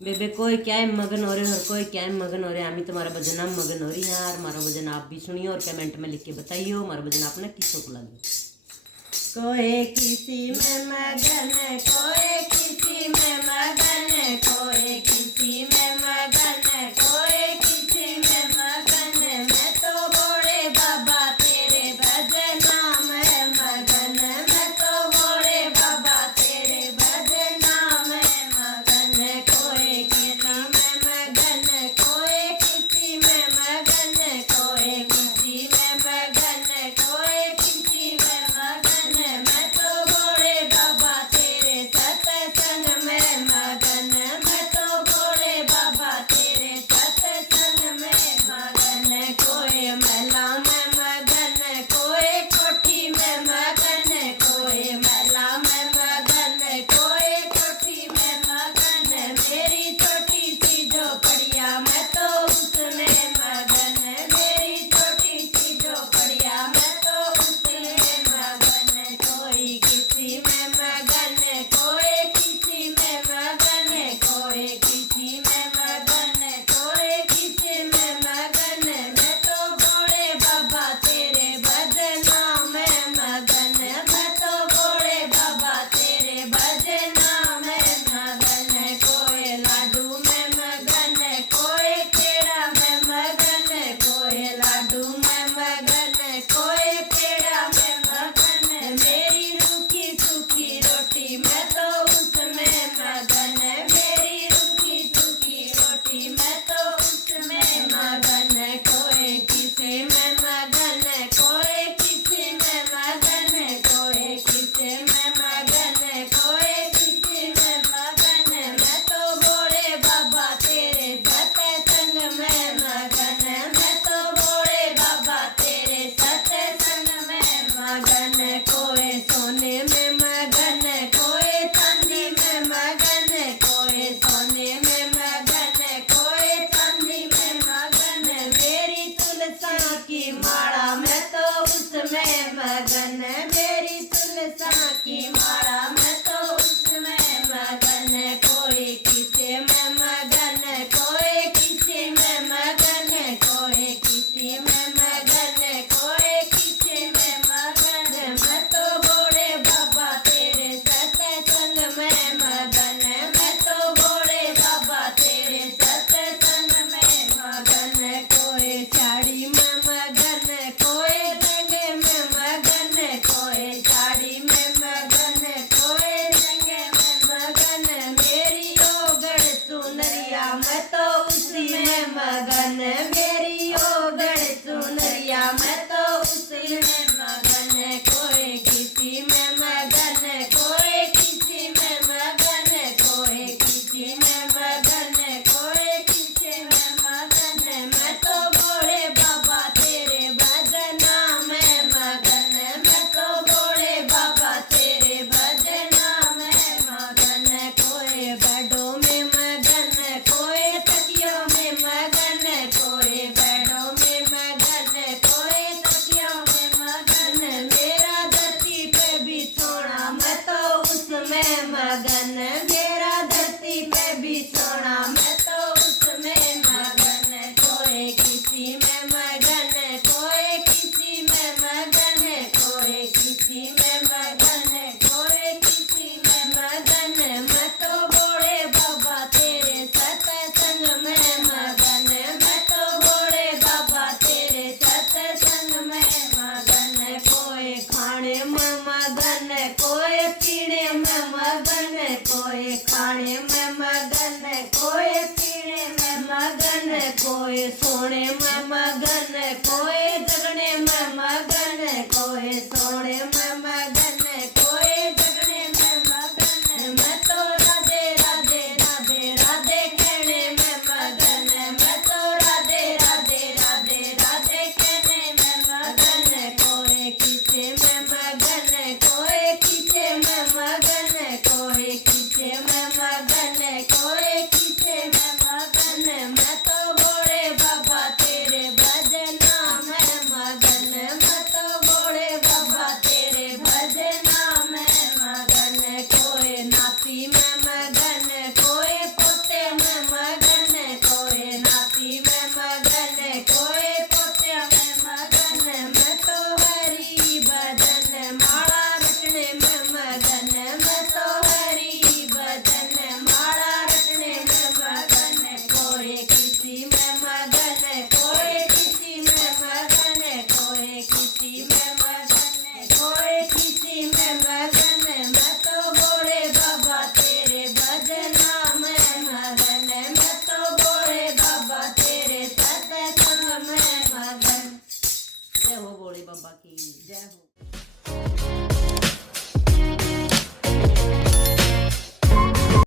बेबे कोई क्या है मगन हो रहे और कोई क्या है मगन हो रहे। हमें तुम्हारा भजन हम मगन हो रही है यार। हमारा भजन आप भी सुनिए और कमेंट में लिख के बताइए हमारा भजन आपने किसको को लगे। कोई किसी में मगन, कोई किसी में मगन, कोई किसी में मगन, कोई किसी में मगन। मैं तो भोले बाबा तेरे भजना में मगन, मैं तो भोले बाबा तेरे भजना में मगन। कोई किसी में मगन, कोई किसी में मगन, कोई किसी में मगन, कोई किसी में मगन। मैं तो भोले बाबा तेरे सत्संग में मगन, मैं तो भोले बाबा तेरे सत्संग में मगन। कोई मेला में मगन, कोई कोठी में मगन, कोई मेला में मगन, कोई कोठी में मगन। मेरी छोटी सी झोपड़िया मैं तो उसमें मगन, मेरी छोटी सी झोपड़िया मैं तो उसमें मगन। कोई किसी में मगन, कोई किसी में मगन, कोई किसी में मगन, कोई किसी में मगन। मैं तो भोले बाबा तेरे भजना में मगन, मैं तो भोले बाबा तेरे भजना में मगन। कोई लाडू में मगन, कोई पेड़ा में मगन, कोई लाडू में मगन, कोई पेड़ा में मगन। मेरी रूखी सूखी रोटी मैं तो उसमें मगन, मेरी रूखी सूखी रोटी मैं तो उसमें मगन। कोई किसी में मगन, कोई किसी में मगन, कोई किसी में मगन, कोई किसी में मगन। मैं तो भोले बाबा तेरे सत्संग में मगन, मैं तो भोले बाबा तेरे सत्संग में मगन। कोई सोने में मगन, कोई चांदी में मगन, कोई सोने में मगन, कोई चांदी में मगन। मेरी तुलसा की माला मैं तो उसमें मगन, मेरी तुलसा की माला मैं तो उसमें मगन। कोई किसी में मगन, कोई किसी में मगन, कोई किसी में मगन।